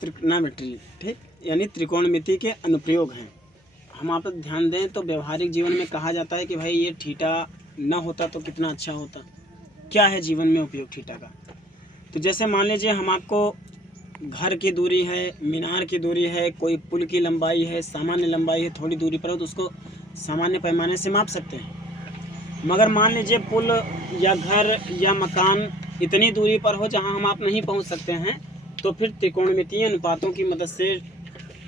त्रिकोणमिति, ठीक, यानी त्रिकोणमिति के अनुप्रयोग हैं। हम आप ध्यान दें तो व्यवहारिक जीवन में कहा जाता है कि भाई ये थीटा न होता तो कितना अच्छा होता। क्या है जीवन में उपयोग थीटा का? तो जैसे मान लीजिए हम आपको घर की दूरी है, मीनार की दूरी है, कोई पुल की लंबाई है, सामान्य लंबाई है, थोड़ी दूरी पर हो तो उसको सामान्य पैमाने से माप सकते हैं। मगर मान लीजिए पुल या घर या मकान इतनी दूरी पर हो जहां हम आप नहीं पहुंच सकते हैं, तो फिर त्रिकोणमितीय अनुपातों की मदद से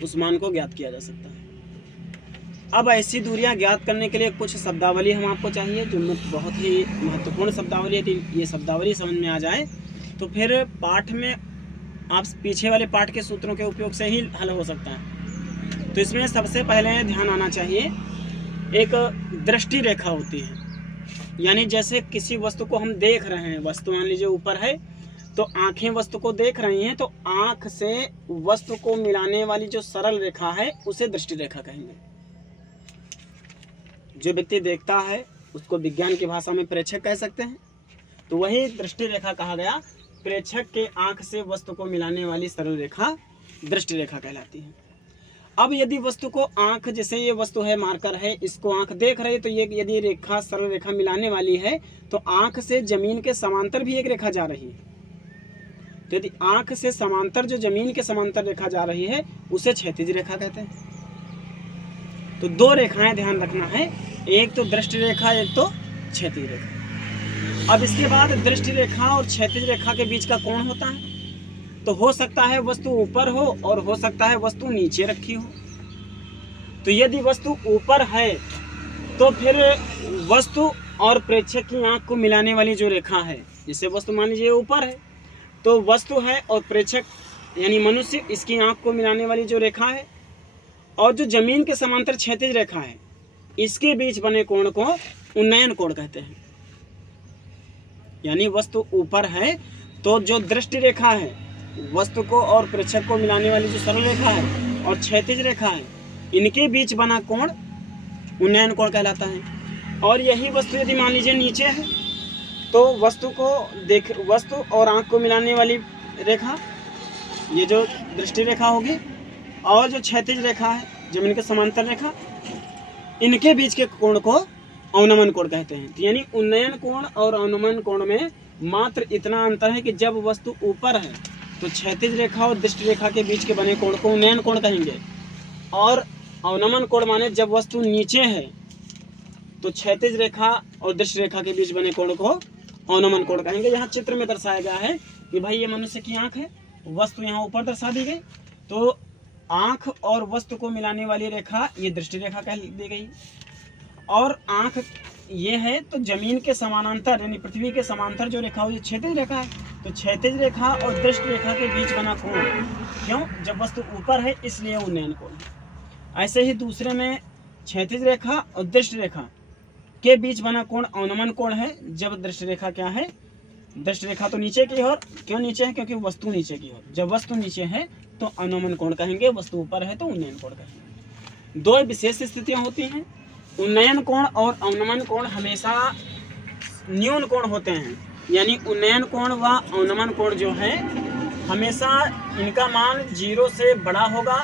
उस मान को ज्ञात किया जा सकता है। अब ऐसी दूरियां ज्ञात करने के लिए कुछ शब्दावली हम आपको चाहिए जो बहुत ही महत्वपूर्ण शब्दावली है। ये शब्दावली समझ में आ जाए तो फिर पाठ में आप पीछे वाले पाठ के सूत्रों के उपयोग से ही हल हो सकता है। तो इसमें सबसे पहले ध्यान आना चाहिए, एक दृष्टि रेखा होती है, यानी जैसे किसी वस्तु को हम देख रहे हैं, वस्तु मान लीजिए ऊपर है तो आंखें वस्तु को देख रही हैं, तो आंख से वस्तु को मिलाने वाली जो सरल रेखा है उसे दृष्टि रेखा कहेंगे। जो व्यक्ति देखता है उसको विज्ञान की भाषा में प्रेक्षक कह सकते हैं, तो वही दृष्टि रेखा कहा गया। प्रेक्षक के आंख से वस्तु को मिलाने वाली सरल रेखा दृष्टि रेखा कहलाती है। अब यदि वस्तु को आंख, जैसे ये वस्तु है मार्कर है, इसको आंख देख रही है, तो ये यदि रेखा सरल रेखा मिलाने वाली है तो आंख से जमीन के समांतर भी एक रेखा जा रही है। तो यदि आंख से समांतर जो जमीन के समांतर रेखा जा रही है उसे क्षैतिज रेखा कहते हैं। तो दो रेखाएं ध्यान रखना है, एक तो दृष्टि रेखा, एक तो क्षैतिज रेखा। अब इसके बाद दृष्टि रेखा और क्षैतिज रेखा के बीच का कोण होता है, तो हो सकता है वस्तु ऊपर हो और हो सकता है वस्तु नीचे रखी हो। तो यदि वस्तु ऊपर है तो फिर वस्तु और प्रेक्षक की आंख को मिलाने वाली जो रेखा है, जैसे वस्तु मान लीजिए ऊपर है तो वस्तु है और प्रेक्षक यानी मनुष्य, इसकी आंख को मिलाने वाली जो रेखा है, और जो जमीन के समांतर क्षैतिज रेखा है, इसके बीच बने कोण को उन्नयन कोण कहते हैं। यानी वस्तु ऊपर है तो जो दृष्टि रेखा है, वस्तु को और प्रेक्षक को मिलाने वाली जो सरल रेखा है और क्षैतिज रेखा है, इनके बीच बना कोण उन्नयन कोण कहलाता है। और यही वस्तु यदि मान लीजिए नीचे है तो वस्तु और आंख को मिलाने वाली रेखा, ये जो दृष्टि रेखा होगी, और जो क्षैतिज रेखा है, जमीन के समांतर रेखा, इनके बीच के कोण को अवनमन कोण कहते हैं। यानी उन्नयन कोण और अवनमन कोण में मात्र इतना अंतर है कि जब वस्तु ऊपर है तो क्षैतिज रेखा और दृष्टि रेखा के बीच के बने कोण को उन्नयन कोण कहेंगे, और अवनमन कोण माने जब वस्तु नीचे है तो क्षैतिज रेखा और दृष्टि रेखा के बीच बने कोण को अवनमन कोण कहेंगे। यहाँ चित्र में दर्शाया गया है कि भाई ये मनुष्य की आंख है, वस्तु यहाँ ऊपर दर्शा दी गई, तो आंख और वस्तु को मिलाने वाली रेखा ये दृष्टि रेखा कह दी गई, और आंख ये है तो जमीन के समानांतर यानी पृथ्वी के समांतर जो रेखा हो ये क्षैतिज रेखा है। तो क्षैतिज रेखा और दृष्टि रेखा के बीच बना कोण, क्यों? जब वस्तु ऊपर है इसलिए उन्नयन कोण। ऐसे ही दूसरे में क्षैतिज रेखा और दृष्टि रेखा के बीच बना कोण अवनमन कोण है, जब दृष्टि रेखा क्या है, दृष्टि रेखा तो नीचे की ओर, क्यों नीचे है? क्योंकि वस्तु नीचे की ओर। जब वस्तु नीचे है तो अवनमन कोण कहेंगे, वस्तु ऊपर है तो उन्नयन कोण कहेंगे। दो विशेष स्थितियां होती हैं, उन्नयन कोण और अवनमन कोण हमेशा न्यून कोण होते हैं। यानी उन्नयन कोण व अवनमन कोण जो है हमेशा इनका मान 0 से बड़ा होगा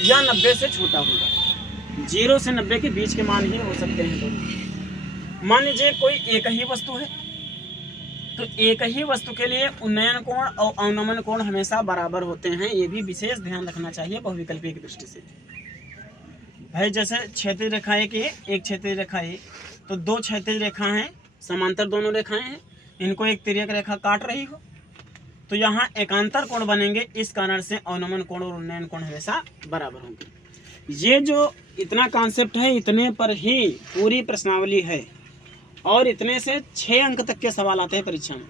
या 90 से छोटा होगा। 0 से 90 के बीच के मान ही हो सकते हैं दोनों। मान लीजिए कोई एक ही वस्तु है, तो एक ही वस्तु के लिए उन्नयन कोण और अवनमन कोण हमेशा बराबर होते हैं। ये भी विशेष ध्यान रखना चाहिए बहुविकल्पीय की दृष्टि से। भाई जैसे क्षैतिज रेखा एक क्षैतिज रेखा है, तो दो क्षैतिज रेखा हैं, समांतर दोनों रेखाएं हैं, इनको एक तिर्यक रेखा काट रही हो, तो यहाँ एकांतर कोण बनेंगे। इस कारण से अवनमन कोण और उन्नयन कोण हमेशा बराबर होंगे। ये जो इतना कॉन्सेप्ट है, इतने पर ही पूरी प्रश्नावली है, और इतने से 6 अंक तक के सवाल आते हैं परीक्षा में।